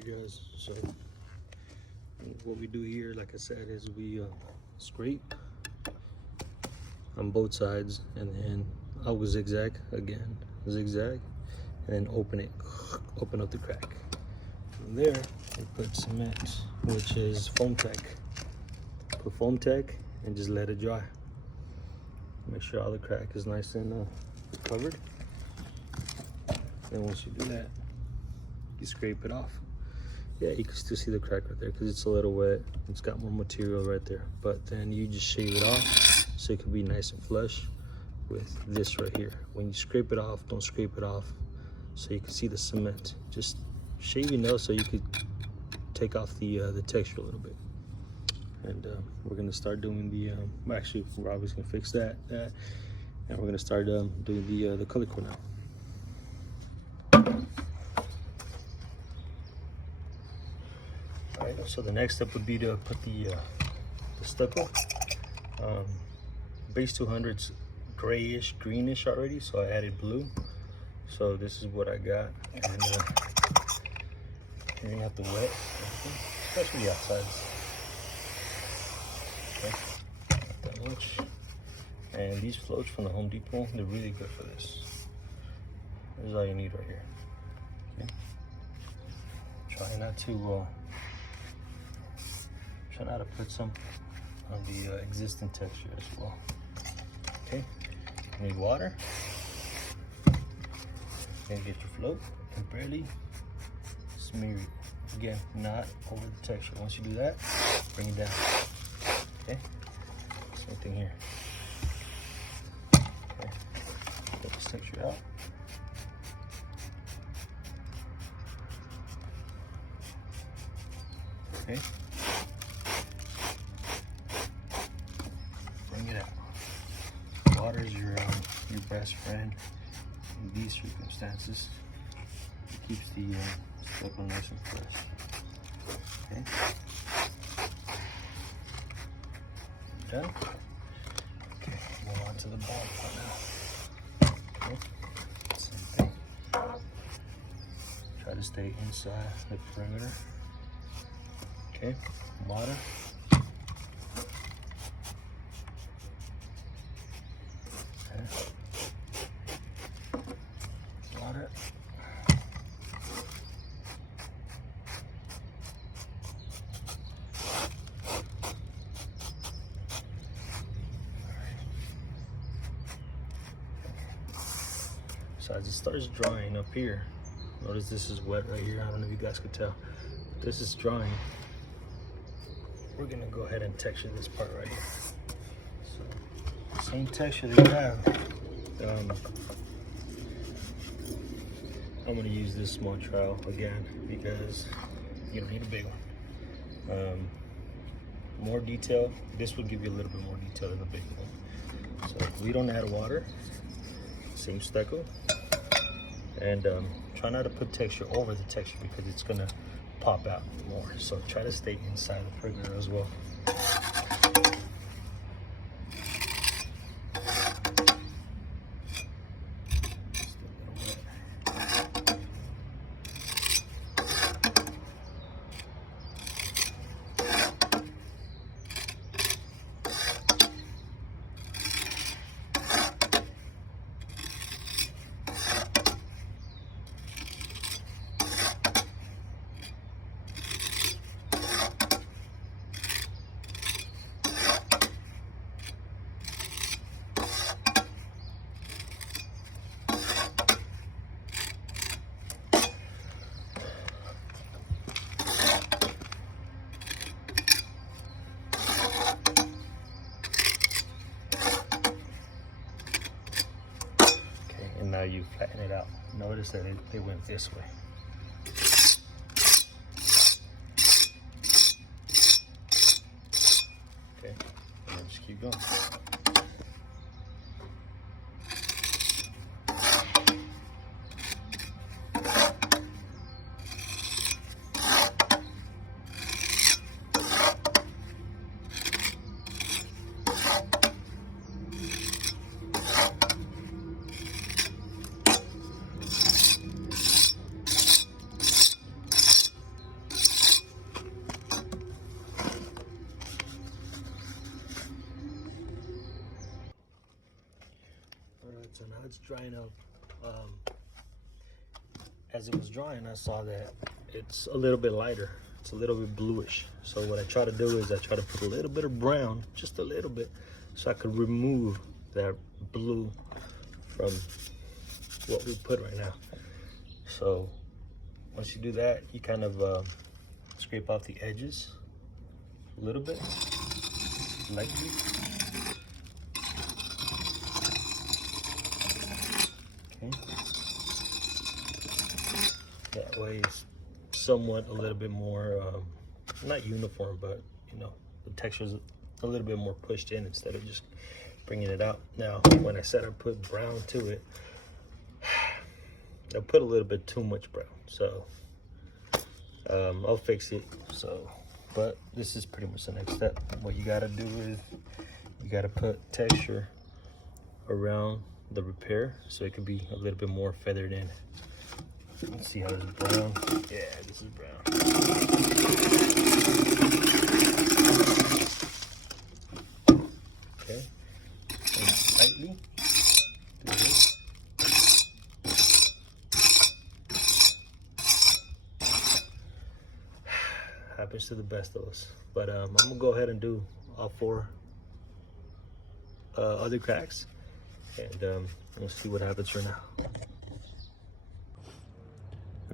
Alright guys, so what we do here, like I said, is we scrape on both sides, and then I will zigzag again, zigzag, and then open up the crack. From there, we put cement, which is foam tech. Put foam tech and just let it dry. Make sure all the crack is nice and covered. Then once you do that, you scrape it off. Yeah, you can still see the crack right there because it's a little wet. It's got more material right there. But then you just shave it off so it can be nice and flush with this right here. When you scrape it off, don't scrape it off so you can see the cement. Just shave your nails so you could take off the texture a little bit. And we're gonna start doing the actually Robbie's gonna fix that, and we're gonna start doing the color code now. All right, so the next step would be to put the stucco. Base 200's grayish, greenish already, so I added blue. So this is what I got, and you have to wet, especially the outsides. Okay, not that much. And these floats from the Home Depot, they're really good for this. This is all you need right here. Okay. Try not to put some on the existing texture as well. Okay, you need water. Then get your float and barely smear it. Again, not over the texture. Once you do that, bring it down. Okay, same thing here. Okay, get this texture out. Okay. Bring it out. Water is your best friend in these circumstances. It keeps the stucco nice and fresh. Okay. Done. Okay, go on to the bottom part now. Okay. Same thing. Try to stay inside the perimeter. Okay, water. Okay. Water. So as it starts drying up here, notice this is wet right here. I don't know if you guys could tell. This is drying. We're gonna go ahead and texture this part right here. So, same texture that you have. I'm gonna use this small trowel again because you don't need a big one. More detail. This will give you a little bit more detail than the big one. So we don't add water. Same stucco. And try not to put texture over the texture because it's gonna pop out more. So try to stay inside the perimeter as well. And now you flatten it out. Notice that it went this way. Okay, and then just keep going. drying up. As it was drying, I saw that it's a little bit lighter. It's a little bit bluish. So what I try to do is I try to put a little bit of brown, just a little bit, so I could remove that blue from what we put right now. So once you do that, you kind of scrape off the edges a little bit, lightly. Okay. That way it's somewhat a little bit more, not uniform, but you know, the texture's a little bit more pushed in instead of just bringing it out. Now, when I said I put brown to it, I put a little bit too much brown, so I'll fix it. So, but this is pretty much the next step. What you gotta do is you gotta put texture around the repair so it could be a little bit more feathered in. Let's see how this is brown. Yeah, this is brown. Okay, and slightly do this. Happens to the best of us. But I'm gonna go ahead and do all 4 other cracks, and we'll see what happens for now.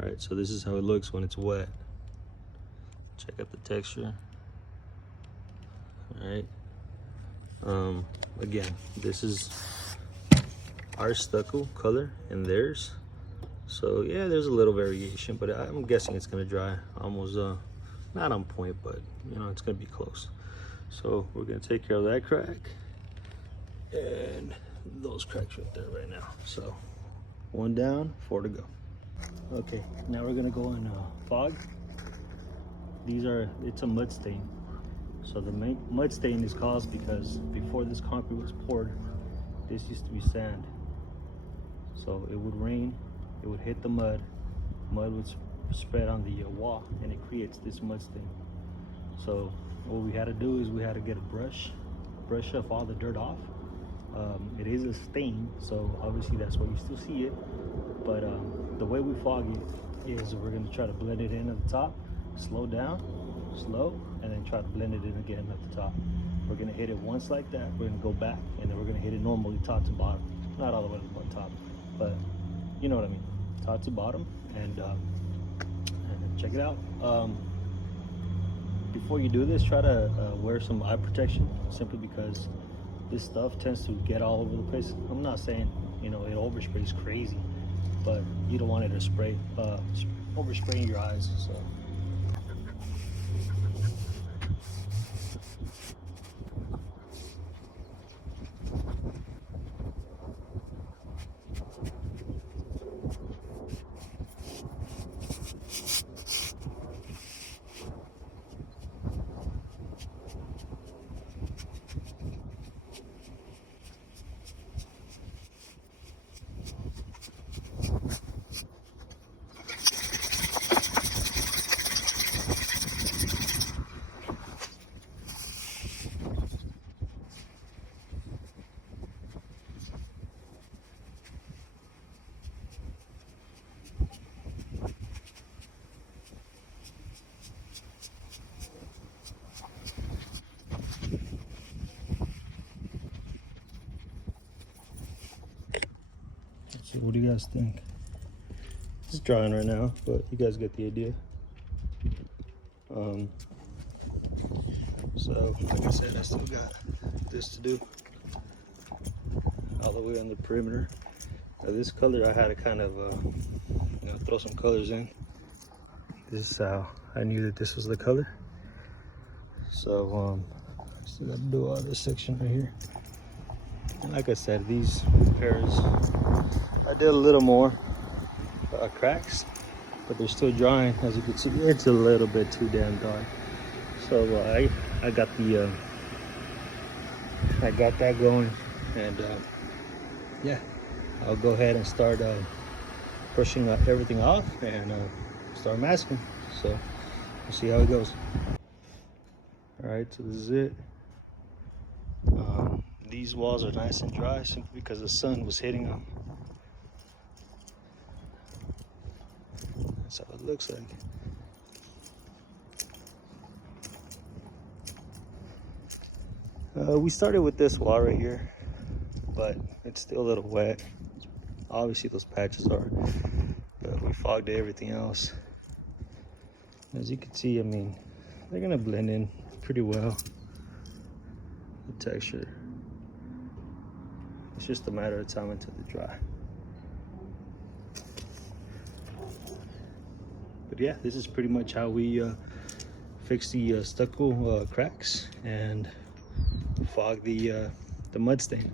All right, so this is how it looks when it's wet. Check out the texture. All right. Again, this is our stucco color and theirs. So yeah, there's a little variation, but I'm guessing it's gonna dry almost not on point, but you know, it's gonna be close. So we're gonna take care of that crack and those cracks right there right now. So 1 down, 4 to go. Okay, now we're gonna go in fog. It's a mud stain. So the main mud stain is caused because before this concrete was poured, this used to be sand. So it would rain, it would hit the mud would spread on the wall, and it creates this mud stain. So what we had to do is we had to get a brush off all the dirt off. It is a stain, so obviously that's why you still see it. But the way we fog it is we're gonna try to blend it in at the top, slow down, slow, and then try to blend it in again at the top. We're gonna hit it once like that, we're gonna go back, and then we're gonna hit it normally top to bottom. Not all the way to the top, but you know what I mean, top to bottom, and check it out. Before you do this, try to wear some eye protection, simply because this stuff tends to get all over the place. I'm not saying, you know, it oversprays crazy, but you don't want it to spray overspraying your eyes. So what do you guys think? It's drying right now, but you guys get the idea. So like I said, I still got this to do all the way on the perimeter. Now this color, I had to kind of you know, throw some colors in. This is how I knew that this was the color. So still got to do all this section right here. And like I said, these repairs, I did a little more cracks, but they're still drying. As you can see, it's a little bit too damn dark. So I got the I got that going, and yeah, I'll go ahead and start brushing everything off and start masking. So we'll see how it goes. All right, so this is it. These walls are nice and dry simply because the sun was hitting them. That's how it looks like. We started with this wall right here, but it's still a little wet. Obviously those patches are, but we fogged everything else. As you can see, I mean, they're gonna blend in pretty well. The texture, it's just a matter of time until they dry. But yeah, this is pretty much how we fix the stucco cracks and fog the mud stain.